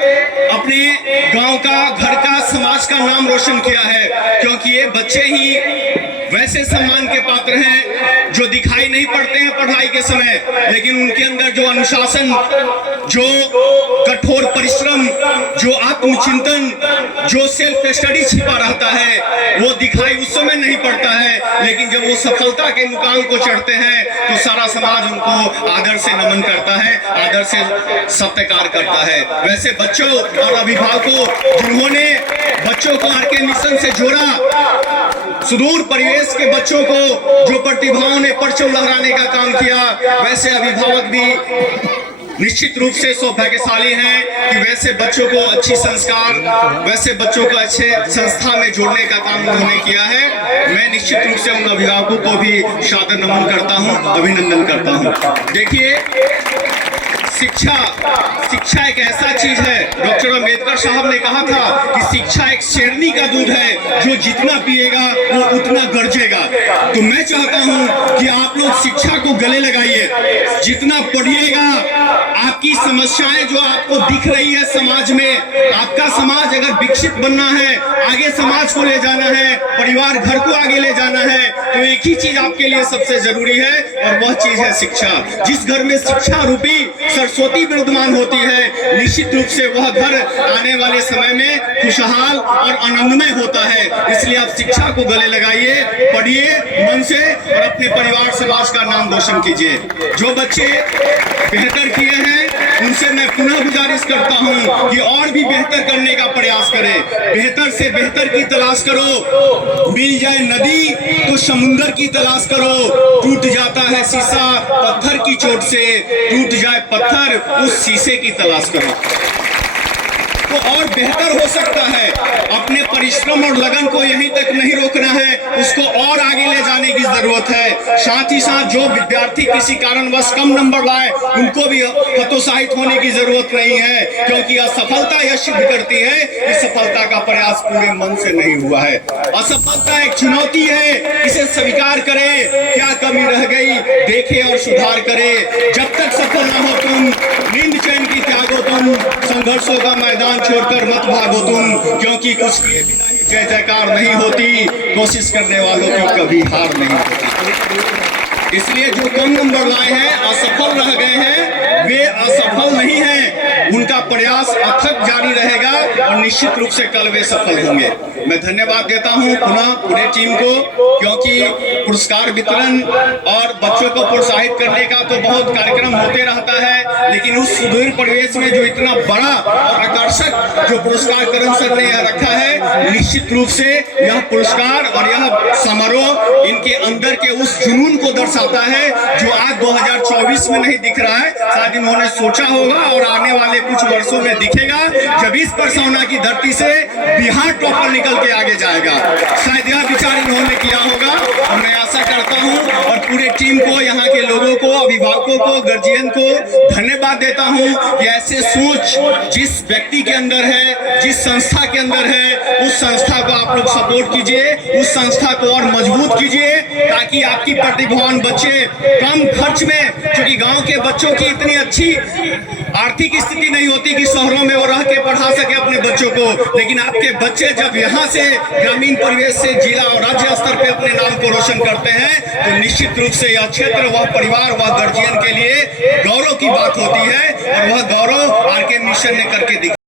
अपने गांव का, घर का, समाज का नाम रोशन किया है, क्योंकि ये बच्चे ही वैसे सम्मान के पात्र हैं जो दिखाई नहीं पड़ते हैं पढ़ाई के समय, लेकिन उनके अंदर जो अनुशासन, जो कठोर परिश्रम, जो आत्मचिंतन, जो सेल्फ स्टडी छिपा रहता है, वो दिखाई उस समय नहीं पड़ता है, लेकिन जब वो सफलता के मुकाम को चढ़ते हैं तो सारा समाज उनको आदर से नमन करता है, आदर से सत्कार करता है। वैसे बच्चों और अभिभावकों जिन्होंने बच्चों को आर के मिशन से जोड़ा, सुदूर परिवेश के बच्चों को जो प्रतिभाओं ने परचम लहराने का काम किया, वैसे अभिभावक भी निश्चित रूप से सौभाग्यशाली हैं कि वैसे बच्चों को अच्छी संस्कार, वैसे बच्चों को अच्छे संस्था में जोड़ने का काम उन्होंने किया है। मैं निश्चित रूप से उन अभिभावकों को भी सादर नमन करता हूं, अभिनंदन करता हूं। देखिए, शिक्षा एक ऐसा चीज है, डॉक्टर अंबेडकर साहब ने कहा था कि शिक्षा एक शेरनी का दूध है, जो जितना पिएगा वो उतना गरजेगा। तो मैं चाहता हूं कि आप लोग शिक्षा को गले लगाइए, जितना पढ़िएगा, आपकी समस्याएं जो आपको दिख रही है समाज में, आपका समाज अगर विकसित बनना है, आगे समाज को ले जाना है, परिवार घर को आगे ले जाना है, तो एक ही चीज आपके लिए सबसे जरूरी है और वह चीज है शिक्षा। जिस घर में शिक्षा रूपी सरस्वती विराजमान होती है, निश्चित रूप से वह घर आने वाले समय में खुशहाल और आनंदमय होता है। इसलिए आप शिक्षा को गले लगाइए, पढ़िए मन से और अपने परिवार समाज का नाम रोशन कीजिए। जो बच्चे बेहतर किए हैं उनसे मैं पुनः गुजारिश करता हूं कि और भी बेहतर करने का प्रयास करें, बेहतर से बेहतर की तलाश करो। मिल जाए नदी तो समुंदर की तलाश करो, टूट जाता है शीशा पत्थर की चोट से, टूट जाए पत्थर उस शीशे की तलाश करो। तो और बेहतर हो सकता है। अपने परिश्रम और लगन को यहीं तक नहीं रोकना है, उसको और आगे ले जाने की जरूरत है। साथ ही साथ जो विद्यार्थी किसी कारणवश कम नंबर लाए, उनको भी हतोत्साहित होने की जरूरत नहीं है, क्योंकि असफलता यह सिद्ध करती है कि सफलता का प्रयास पूरे मन से नहीं हुआ है। असफलता एक चुनौती है, इसे स्वीकार करे, क्या कमी रह गई देखे और सुधार करे। जब तक सफल न हो तुम, नींद चैन की त्यागो तुम, संघर्षों का मैदान छोड़कर मत भागो तुम, क्योंकि कुछ किए बिना ही जय जयकार नहीं होती, कोशिश करने वालों की कभी हार नहीं होती। इसलिए जो कम नंबर लाए हैं, असफल रह गए हैं, वे असफल नहीं हैं, उनका प्रयास अथक जारी रहेगा और निश्चित रूप से कल वे सफल होंगे। मैं धन्यवाद देता हूं पुनः पूरे टीम को, क्योंकि पुरस्कार वितरण और बच्चों को प्रोत्साहित करने का तो बहुत कार्यक्रम होते रहता है, लेकिन उस सुदूर परिवेश में जो इतना बड़ा और आकर्षक जो पुरस्कार करण सर ने यह रखा है, निश्चित रूप से यह पुरस्कार और यह समारोह इनके अंदर के उस जुनून को दर्शाता है जो आज 2024 में नहीं दिख रहा है, शायद इन्होंने सोचा होगा और आने वाले कुछ वर्षों में दिखेगा, जब इस परसौना की धरती से बिहार टॉपर निकल के आगे जाएगा। शायद यह विचार इन्होंने किया होगा और मैं आशा करता हूं और पूरे टीम को, यहाँ के लोगों को, अभिभावकों को, गार्जियन को धन्यवाद देता हूं कि ऐसे सोच जिस व्यक्ति के अंदर है, जिस संस्था के अंदर है, उस संस्था को आप लोग सपोर्ट कीजिए, उस संस्था को और मजबूत कीजिए, ताकि आपकी प्रतिभावान बच्चे कम खर्च में, क्योंकि गांव के बच्चों की इतनी अच्छी आर्थिक स्थिति नहीं होती कि शहरों में वो रह के पढ़ा सके अपने बच्चों को, लेकिन आपके बच्चे जब यहाँ से ग्रामीण परिवेश से जिला और राज्य स्तर पे अपने नाम को रोशन करते हैं, तो निश्चित रूप से यह क्षेत्र, वह परिवार, वह गार्जियन के लिए गौरव की बात होती है और वह गौरव आर के मिशन ने करके दिखाया।